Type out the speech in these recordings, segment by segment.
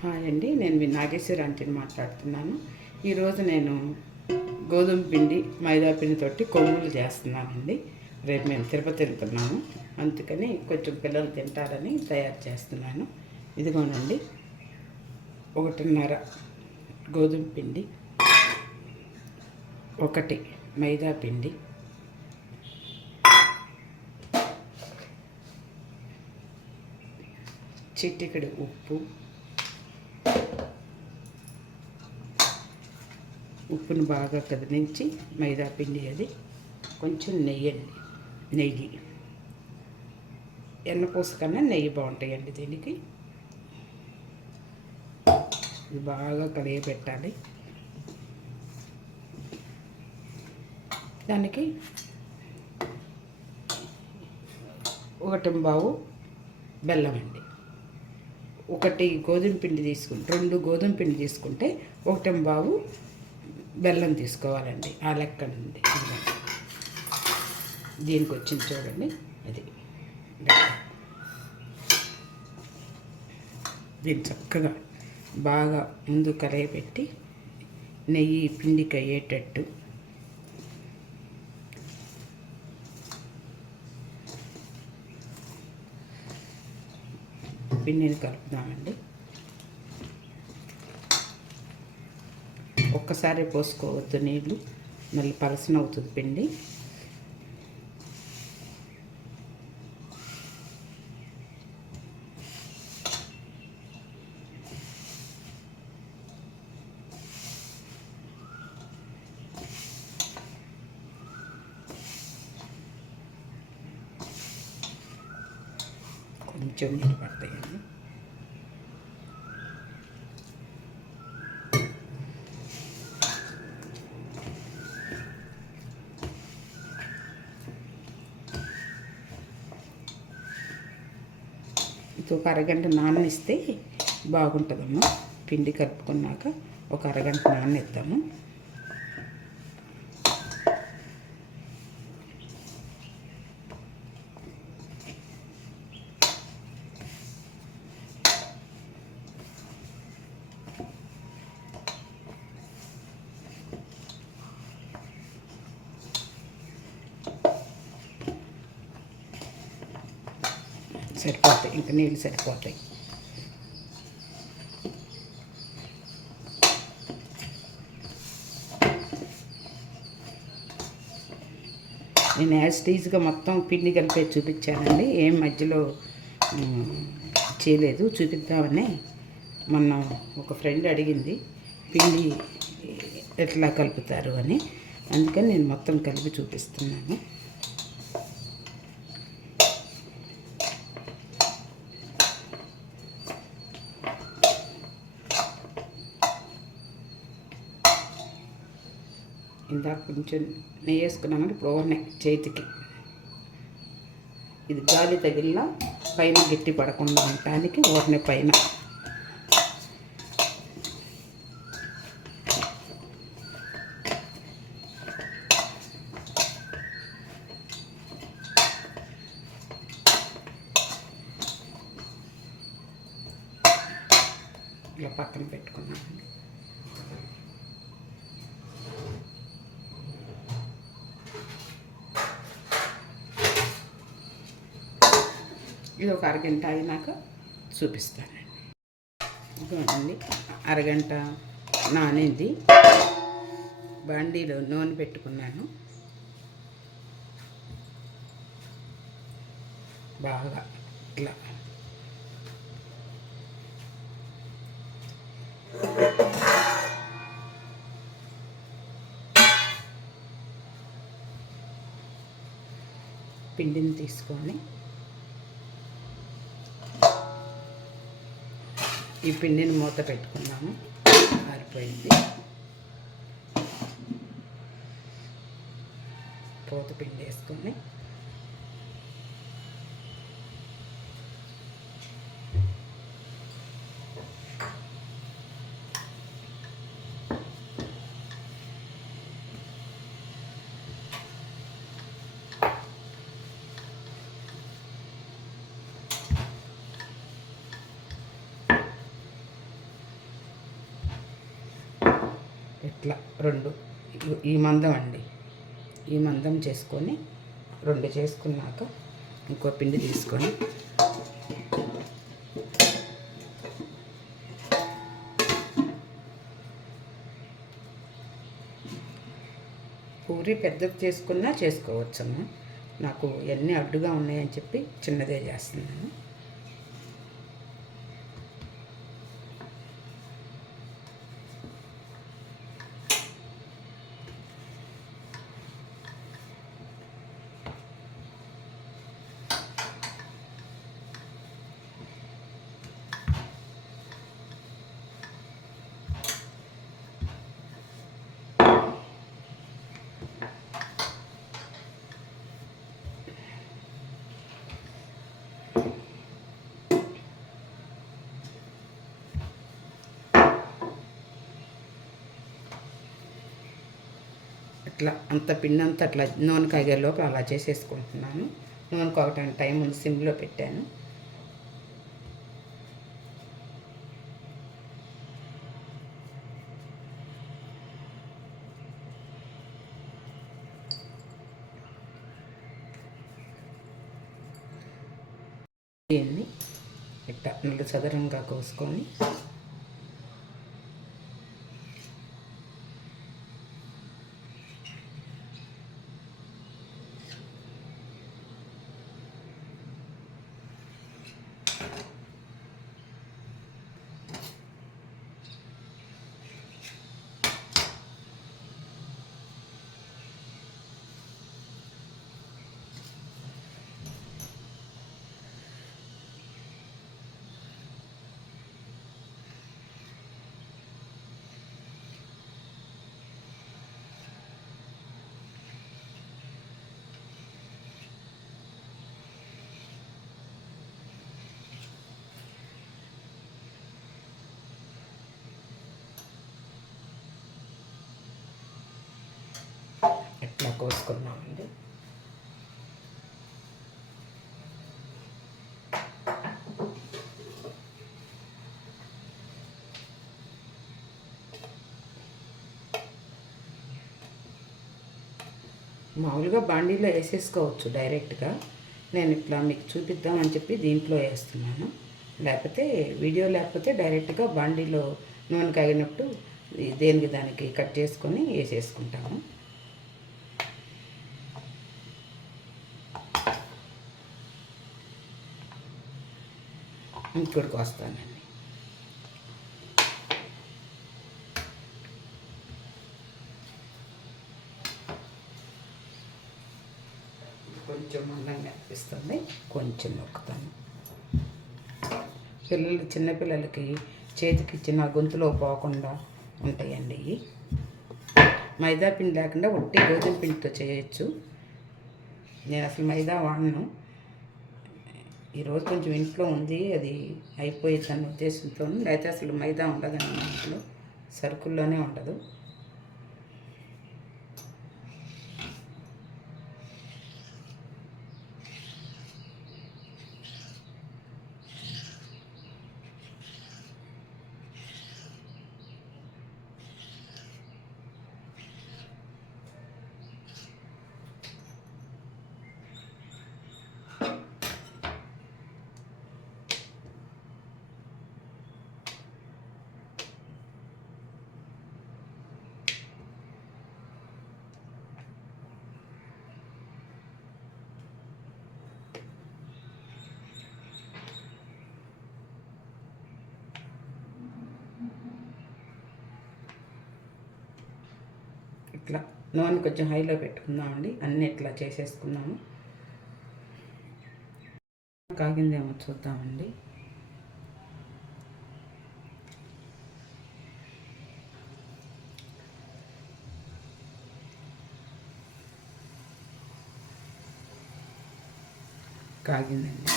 Hi అండి, నేను మీ నాగేశ్వరి ఆంటీని మాట్లాడుతున్నాను. ఈరోజు నేను గోధుమ పిండి మైదా పిండితోటి కొమ్ములు చేస్తున్నానండి. రేపు మేము తిరుపతి వెళ్తున్నాము, అందుకని కొంచెం పిల్లలు తింటారని తయారు చేస్తున్నాను. ఇదిగోనండి, 1.5 గోధుమ పిండి, 1 మైదా పిండి, చిటికెడు ఉప్పు, ఉప్పును బాగా కదిలించి మైదా పిండి, అది కొంచెం నెయ్యి ఎన్నపూస కన్నా నెయ్యి బాగుంటాయండి దీనికి. ఇది బాగా కడిగిపెట్టాలి. దానికి 1 పావు బెల్లం అండి. 1 గోధుమ పిండి తీసుకుంటే 2 గోధుమ పిండి తీసుకుంటే 1 పావు బెల్లం తీసుకోవాలండి. ఆ లెక్క ఉంది. దీనికి వచ్చింది చూడండి, అది. దీన్ని చక్కగా బాగా ముందు కడాయి పెట్టి నెయ్యి పిండికి అయ్యేటట్టు పిండిని కలుపుదామండి. ఒక్కసారి పోసుకోవద్దు నీళ్ళు, మళ్ళీ పలసన అవుతుంది పిండి. కొంచెం నీళ్ళు పడతాయండి. ఇది ఒక అరగంట నాననిస్తే బాగుంటుందమ్మా. పిండి కలుపుకున్నాక ఒక అరగంట నాననిద్దాము. సరిపోతాయి, ఇంకా నీళ్ళు సరిపోతాయి. నేను యాస్టీజ్గా మొత్తం పిండి కలిపే చూపించానండి, ఏం మధ్యలో చేయలేదు. చూపిద్దామని మొన్న ఒక ఫ్రెండ్ అడిగింది పిండి ఎట్లా కలుపుతారు అని, అందుకని నేను మొత్తం కలిపి చూపిస్తున్నాను. ఇందాక కొంచెం నెయ్యి వేసుకున్నామంటే ఇప్పుడు ఓర్నే చేతికి ఇది గాలి తగిలిన పైన గట్టి పడకుండా ఉండటానికి ఓర్నే పైన ఇలా పక్కన పెట్టుకున్నామండి. ఇది ఒక అరగంట అయినాక చూపిస్తానండి. ఇదిగోండి, అరగంట నానింది. బాండీలో నూనె పెట్టుకున్నాను. బాగా ఇలా పిండిని తీసుకొని ఈ పిండిని మూత పెట్టుకున్నాము. ఆరిపోయింది. పూత పిండి వేసుకొని ఇట్లా రెండు ఈ మందం అండి, ఈ మందం చేసుకొని రెండు చేసుకున్నాక ఇంకో పిండి తీసుకొని పూరి పెద్దది చేసుకున్నా చేసుకోవచ్చమ్మా. నాకు ఎన్ని అడ్డుగా ఉన్నాయని చెప్పి చిన్నదే చేస్తున్నాను. అట్లా అంత పిండి అంతా అట్లా నూనె కాగేలోపు అలా చేసేసుకుంటున్నాను. నూనె కాగటానికి టైం ఉంది, సిమ్లో పెట్టాను. దీన్ని ఇట్లా నల్ల చదరంగా కోసుకొని ఇట్లా కోసుకున్నామండి. మామూలుగా బాండీలో వేసేసుకోవచ్చు డైరెక్ట్గా. నేను ఇట్లా మీకు చూపిద్దామని చెప్పి దీంట్లో వేస్తున్నాను. లేకపోతే వీడియో లేకపోతే డైరెక్ట్గా బాండీలో నూనె కాగినప్పుడు దేనికి దానికి కట్ చేసుకొని వేసేసుకుంటాము. ఇంకొకటికి వస్తానండి. కొంచెం మందంగా అనిపిస్తుంది, కొంచెం నొక్కుతాను. చిన్నపిల్లలకి చేతికి ఇచ్చిన గొంతులో పోకుండా ఉంటాయండి ఇవి. మైదా పిండి లేకుండా ఒట్టి గోధుమ పిండితో చేయొచ్చు. నేను అసలు మైదా వాడను. ఈరోజు కొంచెం ఇంట్లో ఉంది, అది అయిపోయింది అన్న ఉద్దేశంతో. లేకపోతే అసలు మైదా ఉండదండి మా ఇంట్లో, సరుకుల్లోనే ఉండదు. ఇట్లా నూనె కొంచెం హైలో పెట్టుకుందామండి. అన్నీ ఇట్లా చేసేసుకున్నాము. కాగిందేమో చూద్దామండి. కాగిందండి.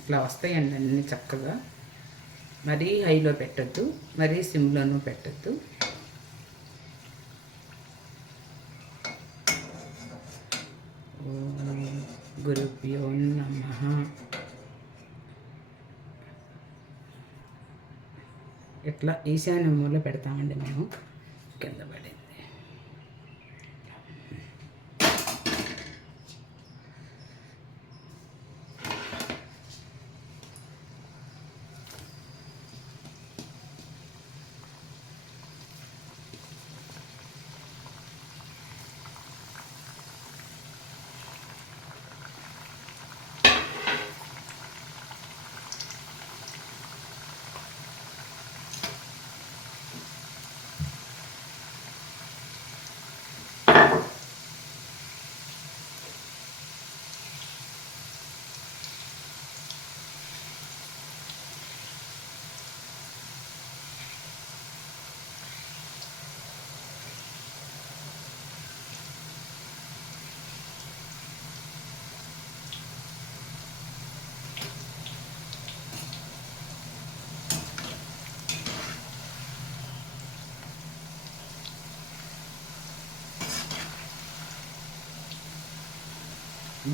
ఇట్లా వస్తాయండి అన్నీ చక్కగా. మరీ హైలో పెట్టద్దు, మరీ సిమ్లోనూ పెట్టద్దు. ఓం గురుభ్యో నమః. ఇట్లా ఈశాన్య మూల పెడతామండి మేము. కింద పడింది.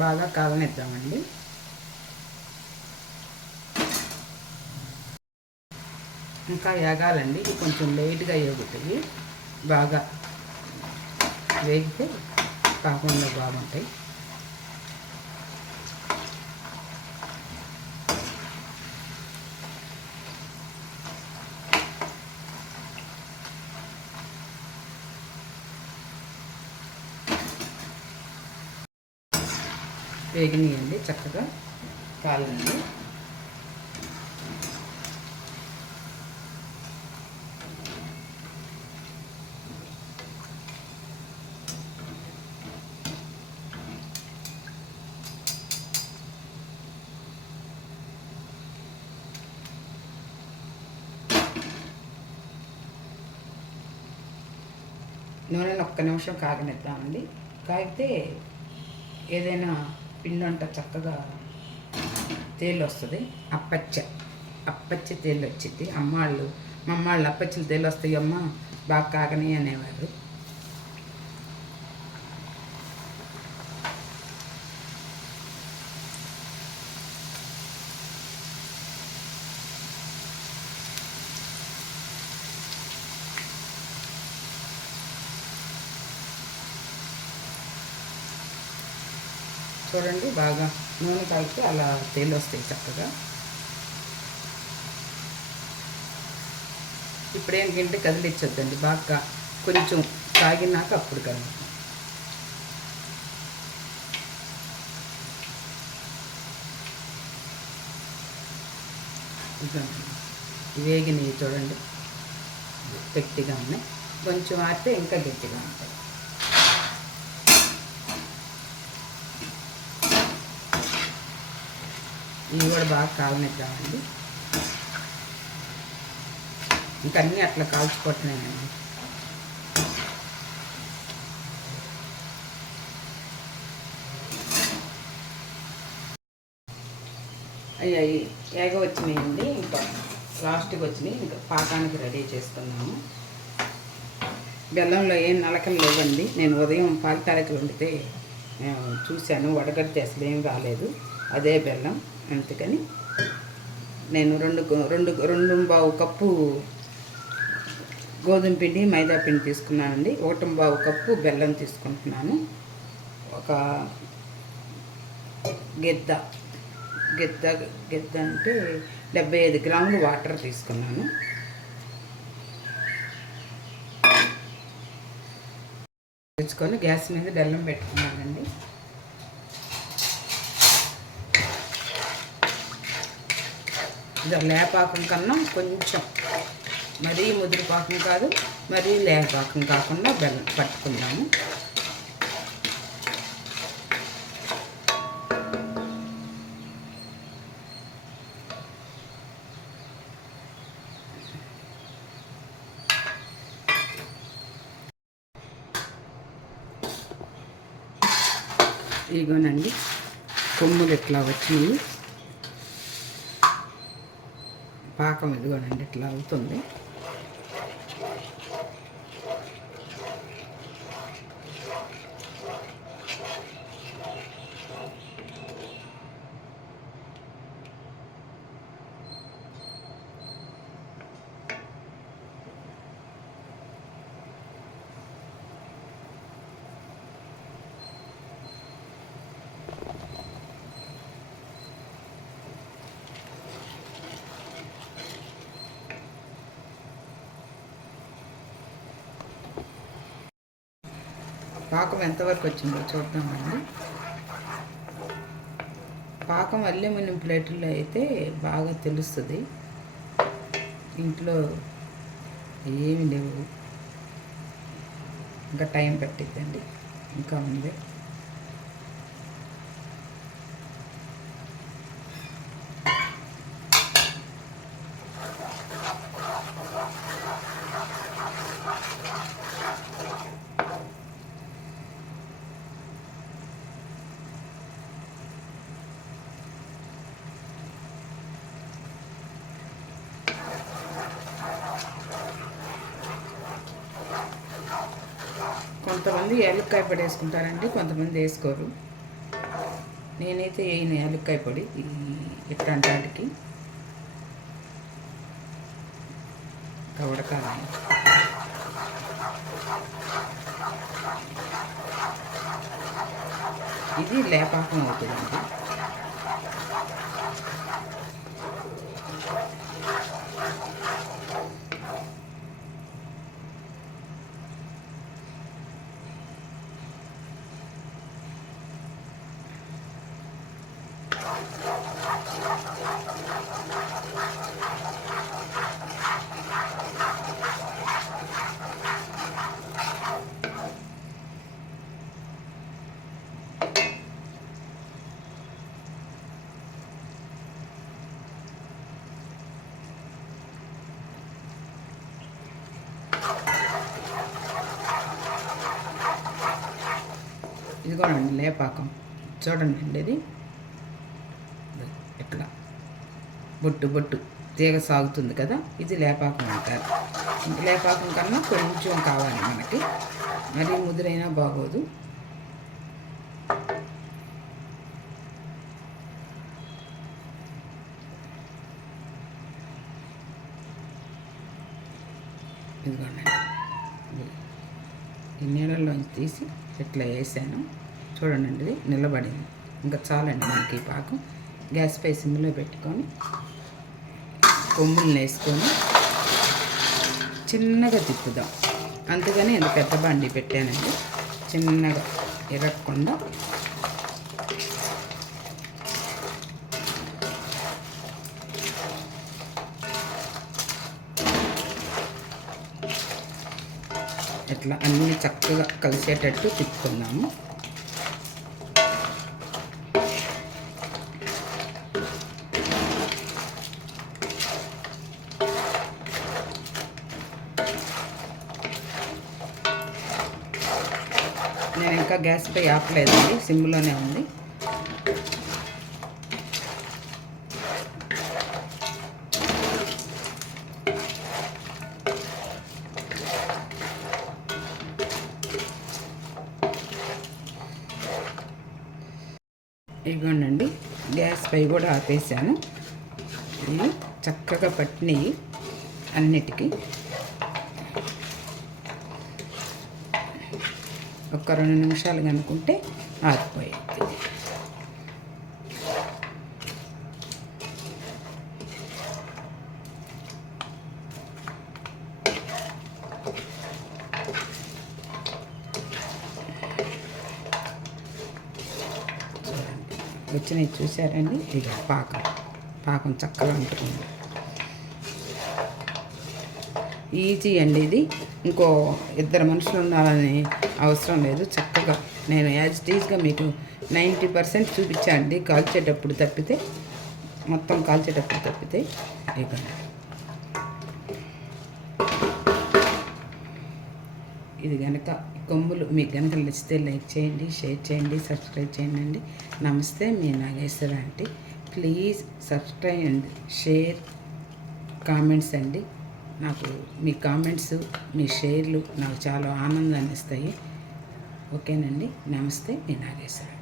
బాగా కాలనిద్దామండి. ఇంకా ఎగాలండి. ఇది కొంచెం లైట్గా ఎగుతాయి. బాగా వేగితే కాకుండా బాగుంటాయి. వేగినాయండి, చక్కగా కాలండి. నూనెను ఒక్క నిమిషం కాగనిద్దామండి. కాగితే ఏదైనా పిండి వంట చక్కగా తేలు వస్తుంది. అప్పచ్చి తేలు వచ్చింది. మమ్మాళ్ళు అప్పచ్చిలు తేలు వస్తాయి అమ్మ బాగా కాగని అనేవారు. చూడండి, బాగా నూనె కాగితే అలా తేలి వస్తాయి చక్కగా. ఇప్పుడేం గింటే కదిలిచ్చొద్దండి. బాగా కొంచెం కాగినాక అప్పుడు కదండి. వేగినవి చూడండి, గట్టిగా ఉన్నాయి. కొంచెం ఆడితే ఇంకా గట్టిగా ఉంటాయి. ఇవి కూడా బాగా కాలనిద్దామండి. ఇంకా అన్నీ అట్లా కాల్చుకోవట్లేనండి. అవి ఏగ వచ్చినాయండి. ఇంకా లాస్ట్కి వచ్చినాయి. ఇంకా పాకానికి రెడీ చేసుకున్నాము. బెల్లంలో ఏం నలకలు లేవండి. నేను ఉదయం పాల తాలికలు వండితే చూశాను, వడగడితే అసలు ఏం రాలేదు. అదే బెల్లం. అందుకని నేను రెండు పావు కప్పు గోధుమ పిండి, మైదా పిండి తీసుకున్నానండి. 1 కప్పు బెల్లం తీసుకుంటున్నాను. ఒక గెద్ద అంటే 75 గ్రాములు వాటర్ తీసుకున్నాను. తెచ్చుకొని గ్యాస్ మీద బెల్లం పెట్టుకున్నానండి. ఇది లేపాకం కన్నా కొంచెం మరీ ముదురు పాకం కాదు, మరీ లేపాకం కాకుండా బెల్లం పట్టుకుందాము. ఇదిగోనండి, కొమ్ములు ఇట్లా వచ్చినాయి. పాకం ఇదిగోనండి ఇట్లా అవుతుంది. పాకం ఎంతవరకు వచ్చిందో చూద్దామండి. పాకం అల్యూమినియం ప్లేట్లో అయితే బాగా తెలుస్తుంది. ఇంట్లో ఏమి లేవు, ఇంకా టైం పట్టిద్దండి. ఇంకా ఉంది. కొంతమంది యాలక్కాయ పొడి వేసుకుంటారండి, కొంతమంది వేసుకోరు. నేనైతే వేయను యాలక్కాయ పొడి ఇట్లాంటి వాటికి. ఉడకాలి. ఇది లేపాకం అవుతుందండి. ఇదిగోనండి లేపాకం, చూడండి అండి. ఇది ఇట్లా బొట్టు బొట్టు తీగ సాగుతుంది కదా, ఇది లేపాకం అంటారు. లేపాకం కన్నా కొంచెం కావాలి మనకి, మరీ ముదురైనా బాగోదు. ఇదిగోండి, ఈ నీళ్ళల్లోంచి తీసి ఇట్లా వేసాను. చూడండి, ఇది నిలబడింది. ఇంకా చాలండి మనకి ఈ పాకం. గ్యాస్ పై సిమ్లో పెట్టుకొని కొమ్ములను వేసుకొని చిన్నగా తిప్పుదాం. అందుకని ఇంత పెద్ద బండి పెట్టానండి, చిన్నగా ఎరగకుండా. ఇట్లా అన్నీ చక్కగా కలిసేటట్టు తిప్పుకుందాము. నేను ఇంకా గ్యాస్ పై ఆపలేదండి, సిమ్లోనే ఉంది. ఇదిగోండి, గ్యాస్ పై కూడా ఆపేసాను. ఇవి చక్కగా పట్టినవి అన్నిటికీ. ఒక 2 నిమిషాలు కనుక్కుంటే ఆరిపోయింది. వచ్చినాయి చూసారండి. ఇక పాకం చక్కగా ఉంటుంది. ఈజీ అండి ఇది. ఇంకో 2 మనుషులు ఉండాలని అవసరం లేదు. చక్కగా నేను యాజ్ టీజ్గా మీకు 90% చూపించండి, కాల్చేటప్పుడు తప్పితే, మొత్తం కాల్చేటప్పుడు తప్పితే. ఇక ఇది కనుక కొమ్ములు మీకు కనుక నచ్చితే లైక్ చేయండి, షేర్ చేయండి, సబ్స్క్రైబ్ చేయండి. నమస్తే, మీ Nageswara aunty. Please subscribe and share, comments అండి. నాకు మీ కామెంట్స్, మీ షేర్లు నాకు చాలా ఆనందాన్ని ఇస్తాయి. ఓకేనండి. నమస్తే, మీ నాగేశ్వర.